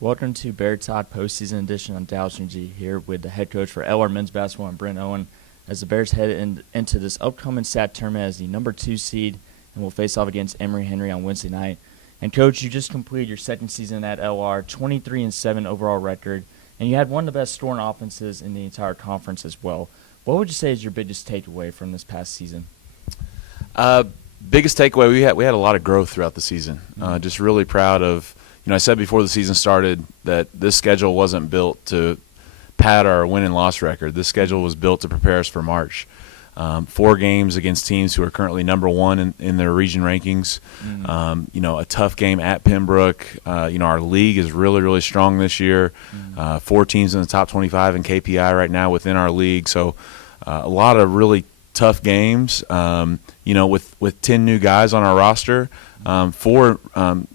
Welcome to Bear Talk Postseason Edition on Dallas Renzi here with the head coach for LR Men's Basketball, Brent Owen, as the Bears head into this upcoming SAC Tournament as the number 2 seed and will face off against Emory-Henry on Wednesday night. And, Coach, you just completed your second season at LR, 23-7 overall record, and you had one of the best scoring offenses in the entire conference as well. What would you say is your biggest takeaway from this past season? Biggest takeaway, we had a lot of growth throughout the season. Just really proud of, I said before the season started that this schedule wasn't built to pad our win and loss record. This schedule was built to prepare us for March. 4 games against teams who are currently number 1 in their region rankings. A tough game at Pembroke. Our league is really, really strong this year. 4 teams in the top 25 in KPI right now within our league. So a lot of really tough games. With 10 new guys on our roster, 4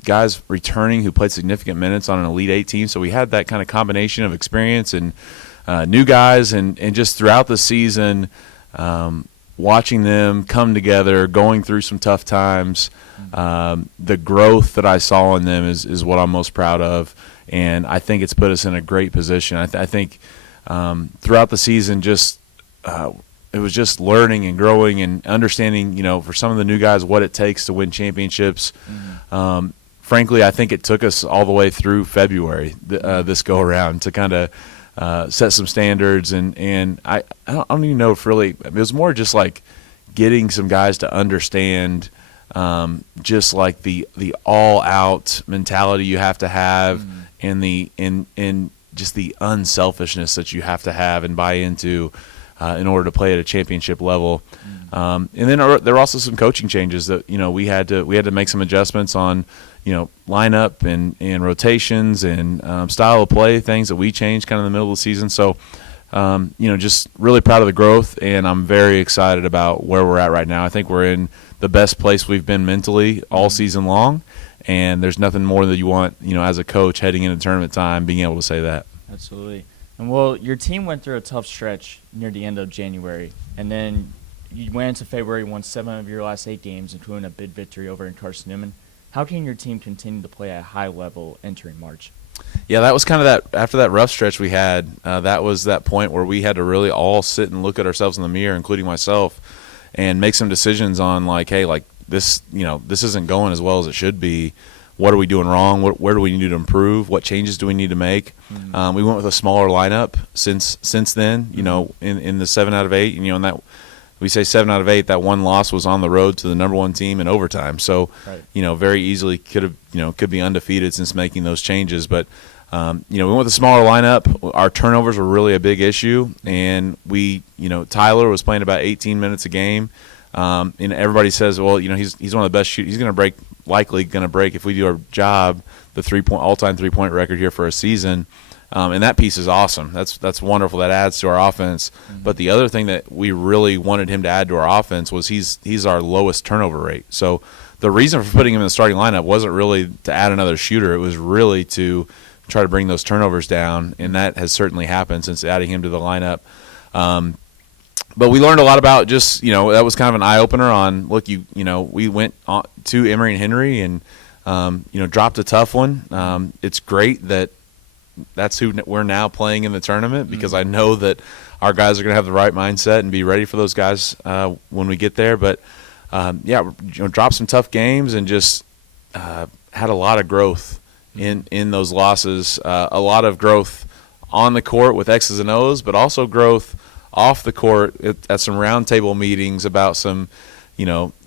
guys returning who played significant minutes on an Elite 8 team. So we had that kind of combination of experience and new guys, and just throughout the season, watching them come together, going through some tough times. The growth that I saw in them is what I'm most proud of, and I think it's put us in a great position. I think throughout the season, it was just learning and growing and understanding, for some of the new guys, what it takes to win championships. Frankly, I think it took us all the way through February this go-around to kind of set some standards. And I don't even know if really – it was more just like getting some guys to understand just like the all-out mentality you have to have and just the unselfishness that you have to have and buy into in order to play at a championship level. And then there were also some coaching changes that we had to make some adjustments on lineup and rotations and style of play, things that we changed kind of in the middle of the season. So just really proud of the growth, and I'm very excited about where we're at right now. I think we're in the best place we've been mentally all season long, and there's nothing more that you want as a coach heading into tournament time, being able to say that. Absolutely. And, well, your team went through a tough stretch near the end of January, and then you went into February, won 7 of your last 8 games, including a bid victory over in Carson-Newman. How can your team continue to play at a high level entering March? Yeah, that was kind of that – after that rough stretch we had, that was that point where we had to really all sit and look at ourselves in the mirror, including myself, and make some decisions on, this isn't going as well as it should be. What are we doing wrong? Where do we need to improve? What changes do we need to make? We went with a smaller lineup since then. In the 7 out of 8, and that we say 7 out of 8. That one loss was on the road to the number 1 team in overtime. So, right. Very easily could be undefeated since making those changes. But we went with a smaller lineup. Our turnovers were really a big issue, and Tyler was playing about 18 minutes a game. And everybody says, well, he's one of the best shooters. He's likely going to break, if we do our job, the all-time three-point record here for a season. And that piece is awesome. That's wonderful. That adds to our offense. But the other thing that we really wanted him to add to our offense was he's our lowest turnover rate. So the reason for putting him in the starting lineup wasn't really to add another shooter. It was really to try to bring those turnovers down, and that has certainly happened since adding him to the lineup. But we learned a lot about just, that was kind of an eye-opener on, look, we went to Emory-Henry and, dropped a tough one. It's great that that's who we're now playing in the tournament, because I know that our guys are going to have the right mindset and be ready for those guys when we get there. But, dropped some tough games and just had a lot of growth in those losses, a lot of growth on the court with X's and O's, but also growth off the court at some roundtable meetings about some,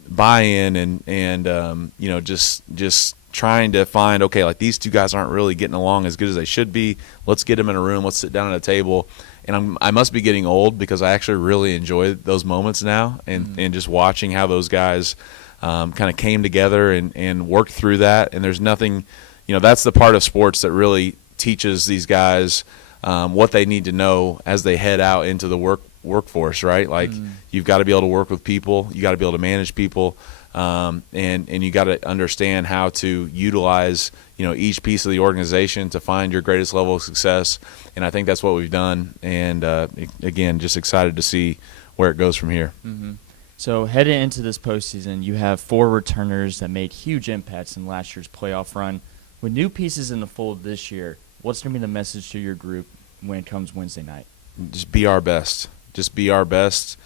buy-in and just trying to find, okay, these 2 guys aren't really getting along as good as they should be. Let's get them in a room. Let's sit down at a table. And I must be getting old, because I actually really enjoy those moments now, and just watching how those guys kind of came together and worked through that. And there's nothing, that's the part of sports that really teaches these guys what they need to know as they head out into the workforce, right? You've got to be able to work with people. You got to be able to manage people. And you got to understand how to utilize, each piece of the organization to find your greatest level of success. And I think that's what we've done. And, again, just excited to see where it goes from here. So heading into this postseason, you have 4 returners that made huge impacts in last year's playoff run. With new pieces in the fold this year, what's going to be the message to your group when it comes Wednesday night? Just be our best. Just be our best.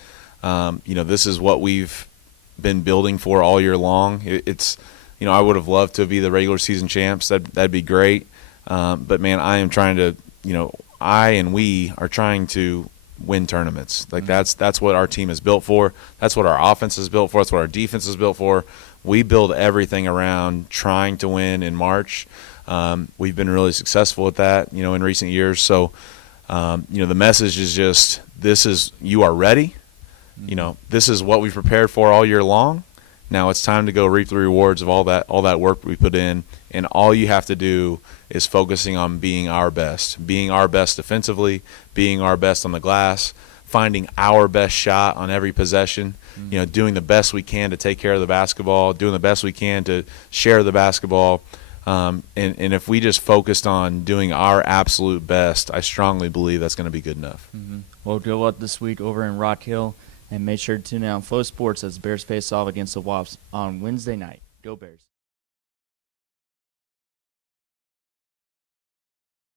This is what we've been building for all year long. It's I would have loved to be the regular season champs. That'd be great. But man, I am trying to, we are trying to win tournaments. Like that's what our team is built for. That's what our offense is built for. That's what our defense is built for. We build everything around trying to win in March. We've been really successful at that, in recent years. So, the message is just, you are ready. This is what we've prepared for all year long. Now it's time to go reap the rewards of all that work we put in, and all you have to do is focusing on being our best defensively, being our best on the glass, finding our best shot on every possession, doing the best we can to take care of the basketball, doing the best we can to share the basketball. And if we just focused on doing our absolute best, I strongly believe that's going to be good enough. Well, good luck this week over in Rock Hill. And make sure to tune in on Flow Sports as the Bears face off against the Wops on Wednesday night. Go Bears.